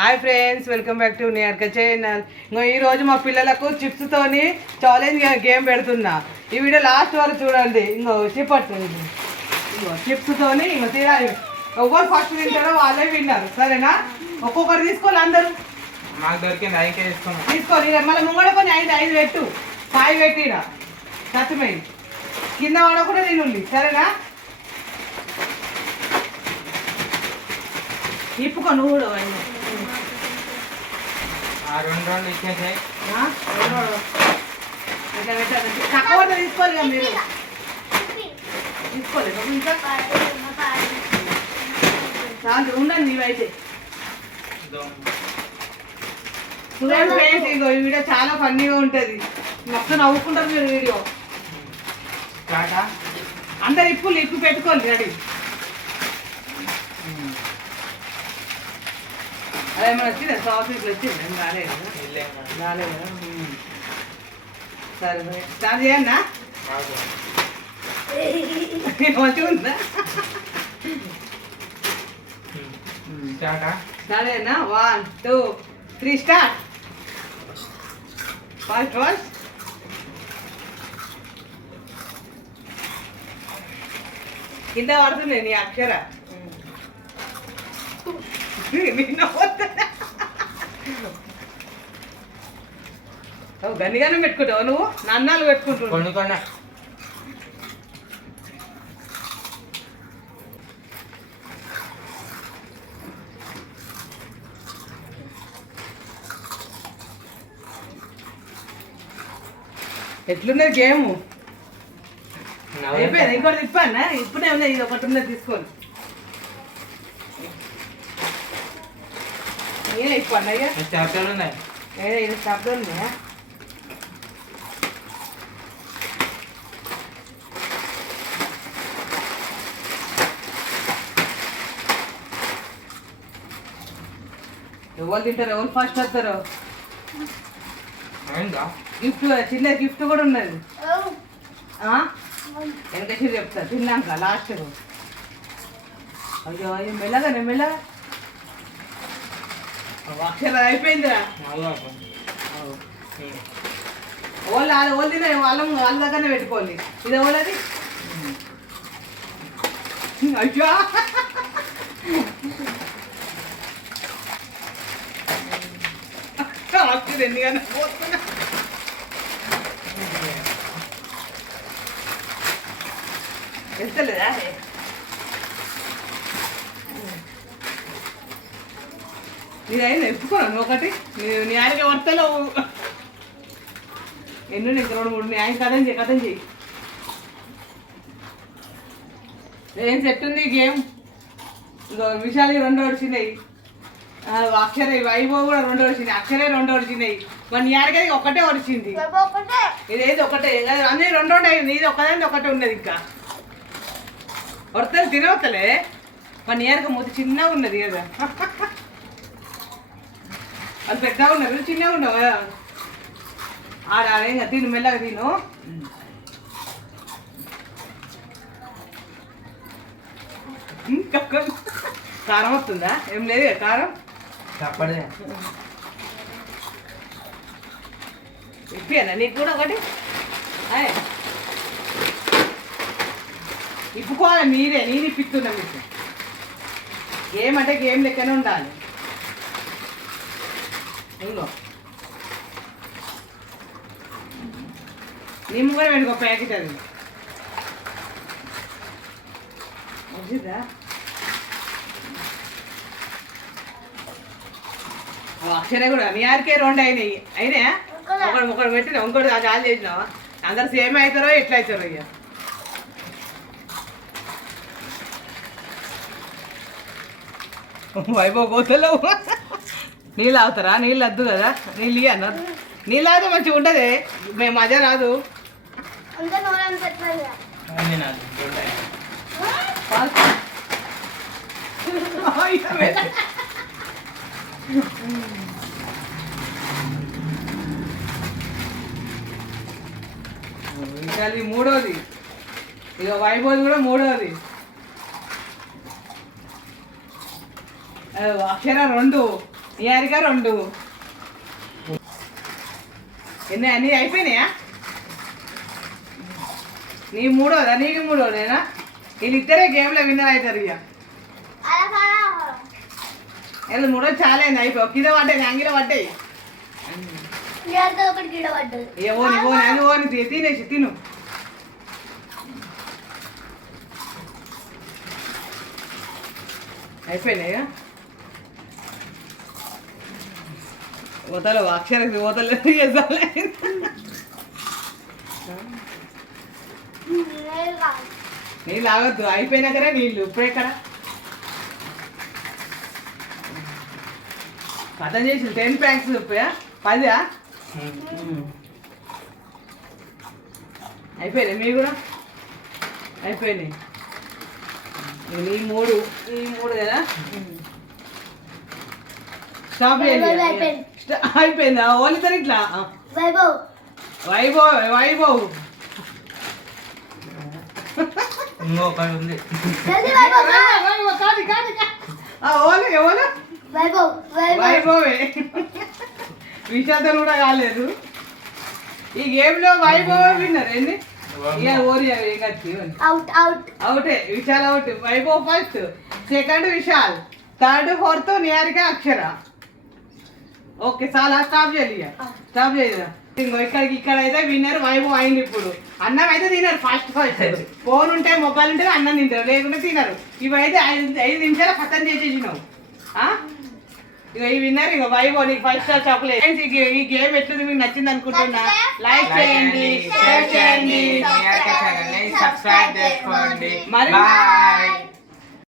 Hi friends, welcome back to నియర్క channel. ఇంకో ఈరోజు మా పిల్లలకు చిప్స్తోని ఛాలెంజ్ గేమ్ పెడుతున్నా. ఈ వీడియో లాస్ట్ వరకు చూడండి. ఇంకో చిప్పట్టు ఇంకో చిప్స్తోని ఇంకో తీరాలి. ఎవరు ఫస్ట్ తింటారో వాళ్ళే విన్నారు. సరేనా? ఒక్కొక్కరు తీసుకోవాలి. అందరూ మాకు దొరికింది 5 తీసుకోవాలి. మళ్ళీ ముంగడ కొన్ని 5 పెట్టు. కాయి పెట్టిన సత్యమై కింద పడకుండా తినండి. సరేనా? ఇప్పుకో నువ్వు కూడా రెండు ఇచ్చేసాయి. తక్కువ తీసుకోవాలి కదా మీరు. తీసుకోలేదు ఇంకా చాలు ఉండండి. నీవైతే ఇంకో ఈ వీడియో చాలా ఫన్నీగా ఉంటుంది. మొత్తం నవ్వుకుంటారు మీరు. వీడియో అందరు ఇప్పు పెట్టుకోండి. రెడీ? అదే ఏమైనా వచ్చిందా? సాస్ ఇట్లా వచ్చింది. ఏం రాలేదు కదా. సరే స్టార్ట్ చేయన్నా. మంచిగా ఉందా? స్టార్ట్ అయ్యన్నా. 1 2 3 స్టార్ట్. ఫస్ట్ కింద పడుతుంది నీ అక్షర. గన్నిగానే పెట్టుకుంటావు నువ్వు. నన్నాలు పెట్టుకుంటున్నావు. ఎట్లున్నది గేమ్? అయిపోయింది. ఇంకోటి తిప్పానా? ఇప్పుడే ఉన్నాయి. ఇది ఒకటి ఉన్నది తీసుకోండి. నేనే ఇప్పండి అయ్యా. చాప్టర్లు ఉన్నాయి. ఇది చాప్టర్ ఉన్నాయా? ఎవరు తింటారు? ఎవరు ఫస్ట్ వస్తారు? గిఫ్ట్, చిన్న గిఫ్ట్ కూడా ఉన్నది. వెనకేసి చెప్తా తిన్నాక లాస్ట్. అయ్యో అయ్యో మెల్లగానే మెల్లగా. అక్షర అయిపోయిందిరా. వాళ్ళు తినే వాళ్ళ దగ్గరనే పెట్టుకోవాలి. ఇది ఎవరది? అయ్యో అక్షర ఎందుకన్నా పోతున్నా. వెళ్తలేదా? నీదైనా ఎప్పుకోను ఒకటి. నీ ఆయనకి వర్తలో ఎన్నో నీకు 2 3 నీ ఆయన కథం చేయి. ఏం సెట్ ఉంది గేమ్. ఇంకో విశాలి 2 వచ్చినాయి. అక్షర వైభవ్ కూడా 2 వచ్చినాయి. అక్షరే 2 వచ్చినాయి. మరి నీ ఆయనకి ఒకటే వచ్చింది. ఇదేది ఒకటే అన్నీ 2 అయింది. ఇది ఒకదాని ఒకటే ఉన్నది. ఇంకా వరతలు తినవతలే. మరి నీ ఆయనకి మూత చిన్నగా ఉన్నది కదా. అది పెద్దగా ఉన్నారు, చిన్నగా ఉండవు కదా. ఆడ తిను, మెల్లగా తిను. కారం వస్తుందా? ఏం లేదు కదా కారం. తప్పదే. ఇప్పియనా నీకు కూడా ఒకటి? ఇప్పుకోవాలి మీరే. నేను ఇప్పిస్తున్నా మీకు. గేమ్ అంటే గేమ్ లెక్కనే ఉండాలి. ఇంకో నిమ్మ కూడా పెట్టుకో ప్యాకెట్. అది మంచిదా? అక్షరే కూడా నీ ఆరికే 2 అయినాయా? ఒకటి పెట్టినా ఇంకోటి చాలు చేసినావా? అందరు సేమ్ అవుతారో ఎట్లా అవుతారో. ఇక వైభవ్ కోతలో నీళ్ళు అవుతారా? నీళ్ళు వద్దు కదా. నీళ్ళు అన్నారు. నీళ్ళు అవుతా మంచిగా ఉంటుంది. మేము మజా రాదు. విశాలి 3వది. ఇక వైభవ్ కూడా 3వది. అక్షర 2 నిహారిక 2. ఎన్ని అన్నీ అయిపోయినాయా? నీ 3వదా? నీకు 3వదేనా? వీళ్ళిద్దరే గేమ్లో విన్నర్ అవుతారు ఇక. వీళ్ళు 3 చాలా అయింది. అయిపో కింద పడ్డాయి, అంగిలో పడ్డాయి. ఓని ఓని ఓని తినేసి తిను. అయిపోయినాయా? ఓతలు అక్షరకి ఓతలు నీళ్ళు ఆగొద్దు, అయిపోయినాకనే నీళ్ళు. ఇప్పుడు ఎక్కడ కథం చేసి 10 ప్యాక్స్ 10 అయిపోయినాయి. మీ కూడా అయిపోయినాయి. ఈ 3 కదా. స్టాప్ చేయండి. అయిపోయిందా? ఓన్లీ తన ఇట్లా వైభవ్ వైభవ్ ఇంకొకటి ఉంది. ఓలే ఎవరు? వైభవే. విశాఖ కూడా కాలేదు. ఈ గేమ్ లో వైభవ్ విన్నర్. ఎన్ని అవుటే. Vishal out. Vaibhav first, second Vishal, third fourth Niharika Akshara. Okay చాలా స్టాప్ చేయాలి. స్టాప్ చేయదా? ఇంకో ఇక్కడ అయితే విన్నర్ వైభవ్ అయింది. ఇప్పుడు అన్నం అయితే తినరు. ఫస్ట్ ఫోన్ ఉంటే మొబైల్ ఉంటే అన్నం తింటారు, లేకుంటే తినరు. ఇవైతే 5 నిమిషాలు ఖతం చేసేసినావు. ఇక ఈ విన్నర్ ఇక వైభవ్, నీకు 5 స్టార్ చాక్లెట్. ఈ గేమ్ ఎట్లుంది మీకు నచ్చింది అనుకుంటున్నా. లైక్ చేయండి, షేర్ చేయండి, సబ్స్క్రైబ్ చేసుకోండి. మరి బాయ్.